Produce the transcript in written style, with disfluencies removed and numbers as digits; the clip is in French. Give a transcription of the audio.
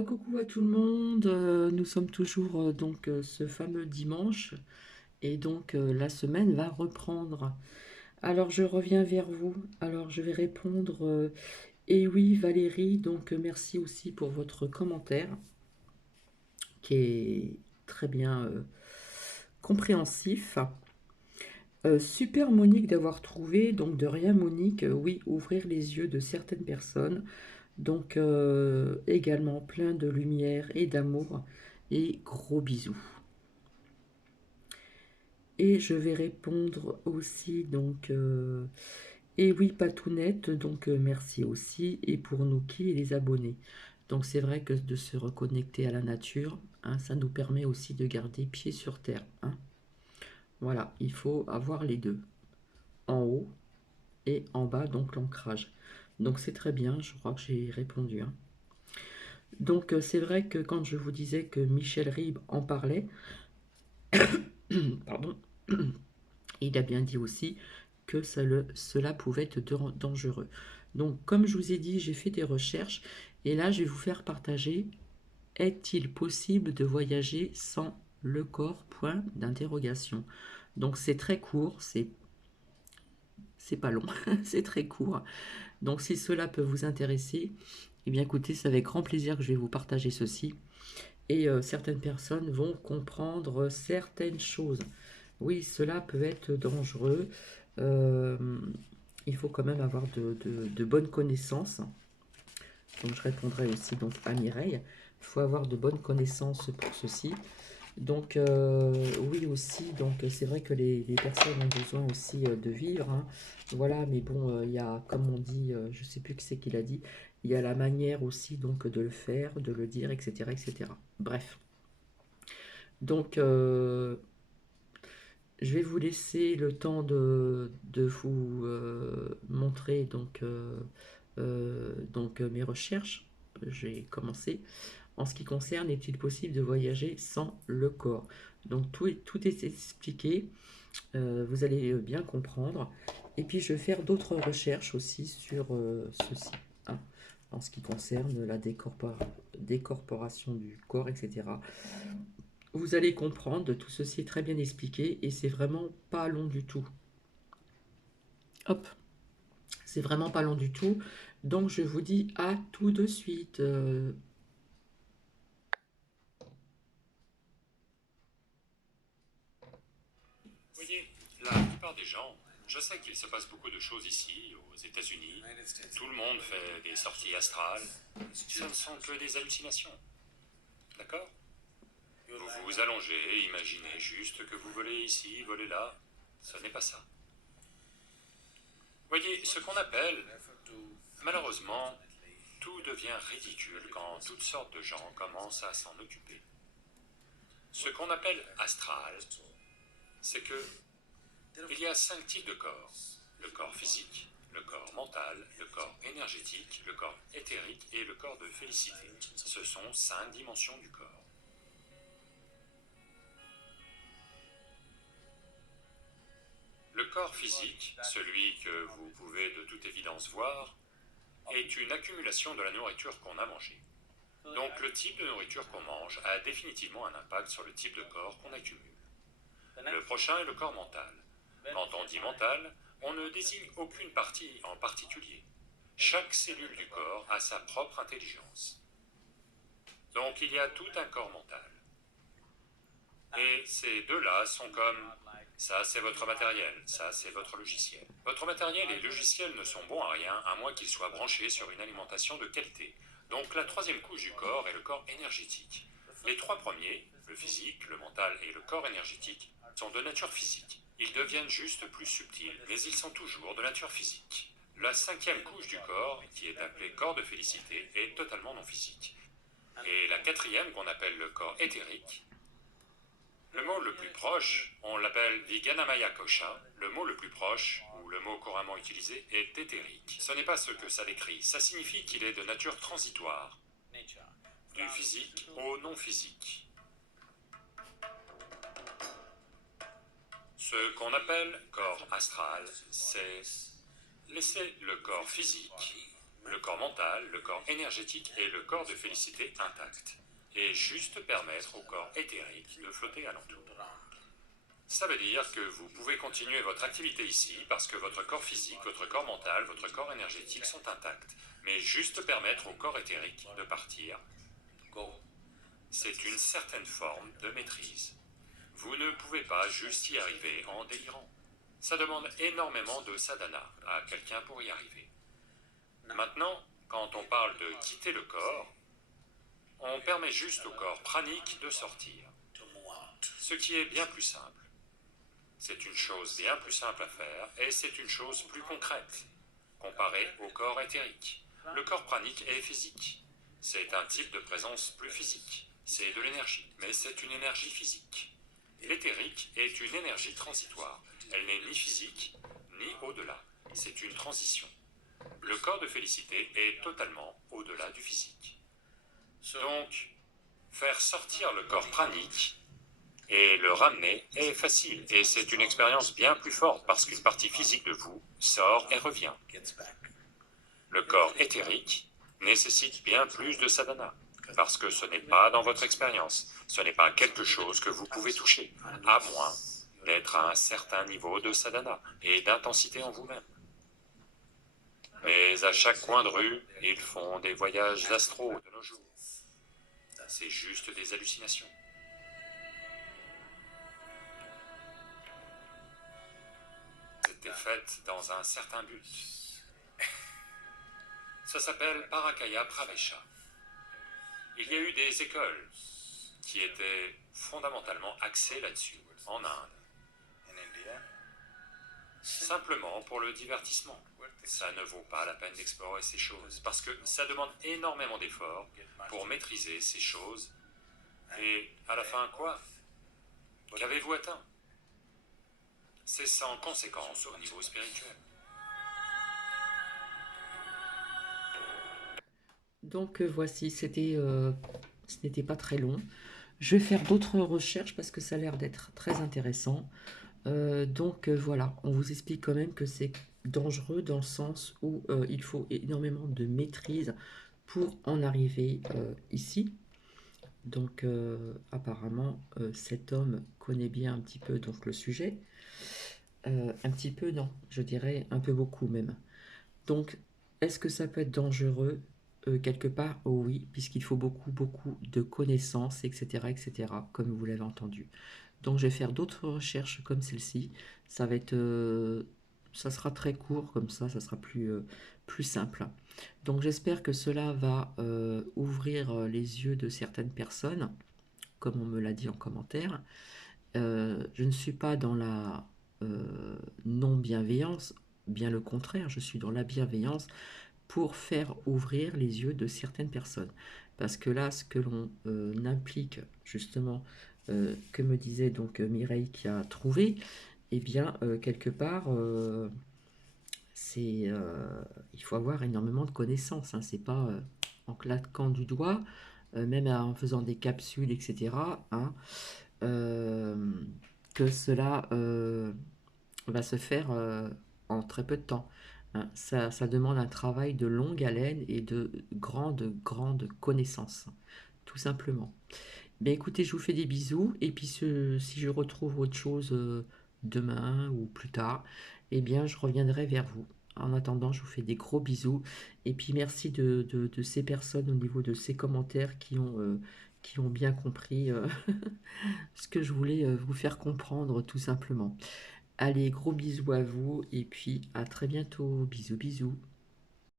Coucou à tout le monde, nous sommes toujours ce fameux dimanche et la semaine va reprendre. Alors je reviens vers vous. Alors je vais répondre et oui Valérie, merci aussi pour votre commentaire qui est très bien compréhensif. Super Monique d'avoir trouvé, donc de rien Monique, oui, ouvrir les yeux de certaines personnes. Également plein de lumière et d'amour et gros bisous. Et je vais répondre aussi et oui Patounette, merci aussi et pour Nouki et les abonnés. Donc c'est vrai que de se reconnecter à la nature, hein, ça nous permet aussi de garder pied sur terre, hein. Voilà, il faut avoir les deux, en haut et en bas, donc l'ancrage. Donc c'est très bien, je crois que j'ai répondu, hein. C'est vrai que quand je vous disais que Michel Ribes en parlait, pardon, il a bien dit aussi que cela pouvait être dangereux. Donc comme je vous ai dit, j'ai fait des recherches et là je vais vous faire partager: est-il possible de voyager sans le corps? Point d'interrogation. Donc c'est très court, c'est pas long, c'est très court. Donc si cela peut vous intéresser, eh bien écoutez, c'est avec grand plaisir que je vais vous partager ceci. Et certaines personnes vont comprendre certaines choses. Oui, cela peut être dangereux. Euh, il faut quand même avoir de bonnes connaissances. Donc je répondrai aussi à Mireille. Il faut avoir de bonnes connaissances pour ceci. Oui aussi, c'est vrai que les personnes ont besoin aussi de vivre, hein. Voilà, mais bon, il y a, comme on dit, je sais plus qui c'est qui l'a dit, il y a la manière aussi de le faire, de le dire, etc., etc. Bref. Donc, je vais vous laisser le temps de vous montrer mes recherches. J'ai commencé. En ce qui concerne, est-il possible de voyager sans le corps? Donc tout est expliqué, vous allez bien comprendre. Et puis je vais faire d'autres recherches aussi sur ceci, hein, en ce qui concerne la décorporation du corps, etc. Vous allez comprendre, tout ceci est très bien expliqué et c'est vraiment pas long du tout. Hop, c'est vraiment pas long du tout. Donc je vous dis à tout de suite. Voyez, la plupart des gens, je sais qu'il se passe beaucoup de choses ici, aux États-Unis. Tout le monde fait des sorties astrales. Ce ne sont que des hallucinations. D'accord? Vous vous allongez, imaginez juste que vous volez ici, volez là. Ce n'est pas ça. Voyez, ce qu'on appelle, malheureusement, tout devient ridicule quand toutes sortes de gens commencent à s'en occuper. Ce qu'on appelle astral, c'est que il y a 5 types de corps. Le corps physique, le corps mental, le corps énergétique, le corps éthérique et le corps de félicité. Ce sont 5 dimensions du corps. Le corps physique, celui que vous pouvez de toute évidence voir, est une accumulation de la nourriture qu'on a mangée. Donc le type de nourriture qu'on mange a définitivement un impact sur le type de corps qu'on accumule. Le prochain est le corps mental. Quand on dit mental, on ne désigne aucune partie en particulier. Chaque cellule du corps a sa propre intelligence. Donc il y a tout un corps mental. Et ces deux-là sont comme: ça c'est votre matériel, ça c'est votre logiciel. Votre matériel et logiciel ne sont bons à rien à moins qu'ils soient branchés sur une alimentation de qualité. Donc la troisième couche du corps est le corps énergétique. Les trois premiers, le physique, le mental et le corps énergétique, sont de nature physique. Ils deviennent juste plus subtils, mais ils sont toujours de nature physique. La cinquième couche du corps, qui est appelée corps de félicité, est totalement non physique. Et la quatrième, qu'on appelle le corps éthérique, le mot le plus proche, on l'appelle Viganamaya Kosha. Le mot le plus proche, ou le mot couramment utilisé, est éthérique. Ce n'est pas ce que ça décrit, ça signifie qu'il est de nature transitoire, du physique au non physique. Ce qu'on appelle corps astral, c'est laisser le corps physique le corps mental, le corps énergétique et le corps de félicité intact, et juste permettre au corps éthérique de flotter alentour. Ça veut dire que vous pouvez continuer votre activité ici parce que votre corps physique, votre corps mental, votre corps énergétique sont intacts, mais juste permettre au corps éthérique de partir. C'est une certaine forme de maîtrise. Vous ne pouvez pas juste y arriver en délirant. Ça demande énormément de sadhana à quelqu'un pour y arriver. Maintenant, quand on parle de quitter le corps, on permet juste au corps pranique de sortir, ce qui est bien plus simple. C'est une chose bien plus simple à faire et c'est une chose plus concrète, comparée au corps éthérique. Le corps pranique est physique. C'est un type de présence plus physique. C'est de l'énergie, mais c'est une énergie physique. L'éthérique est une énergie transitoire. Elle n'est ni physique, ni au-delà. C'est une transition. Le corps de félicité est totalement au-delà du physique. Donc, faire sortir le corps pranique et le ramener est facile, et c'est une expérience bien plus forte parce qu'une partie physique de vous sort et revient. Le corps éthérique nécessite bien plus de sadhana, parce que ce n'est pas dans votre expérience, ce n'est pas quelque chose que vous pouvez toucher, à moins d'être à un certain niveau de sadhana et d'intensité en vous-même. Mais à chaque coin de rue, ils font des voyages astraux de nos jours. C'est juste des hallucinations. C'était faite dans un certain but. Ça s'appelle Parakaya Pravesha. Il y a eu des écoles qui étaient fondamentalement axées là-dessus, en Inde. Simplement pour le divertissement. Ça ne vaut pas la peine d'explorer ces choses, parce que ça demande énormément d'efforts pour maîtriser ces choses. Et à la fin, quoi? Qu'avez-vous atteint? C'est sans conséquence au niveau spirituel. Donc voici, ce n'était pas très long. Je vais faire d'autres recherches parce que ça a l'air d'être très intéressant. Voilà, on vous explique quand même que c'est dangereux dans le sens où il faut énormément de maîtrise pour en arriver ici. Donc apparemment cet homme connaît bien un petit peu donc le sujet. Un petit peu non, je dirais un peu beaucoup même. Donc est-ce que ça peut être dangereux? Quelque part, oh oui, puisqu'il faut beaucoup de connaissances, etc., comme vous l'avez entendu. Donc je vais faire d'autres recherches comme celle-ci. Ça va être, ça sera très court comme ça sera plus simple. Donc j'espère que cela va ouvrir les yeux de certaines personnes, comme on me l'a dit en commentaire. Je ne suis pas dans la non-bienveillance, bien le contraire, je suis dans la bienveillance pour faire ouvrir les yeux de certaines personnes. Parce que là, ce que l'on implique justement, que me disait donc Mireille qui a trouvé, eh bien, quelque part, il faut avoir énormément de connaissances. Hein. C'est pas en claquant du doigt, même en faisant des capsules, etc., hein, que cela va se faire en très peu de temps. Hein. Ça demande un travail de longue haleine et de grandes connaissances, tout simplement. Ben écoutez, je vous fais des bisous, et puis si je retrouve autre chose demain ou plus tard, eh bien je reviendrai vers vous. En attendant, je vous fais des gros bisous, et puis merci de ces personnes au niveau de ces commentaires qui ont bien compris ce que je voulais vous faire comprendre tout simplement. Allez, gros bisous à vous et puis à très bientôt. Bisous, bisous.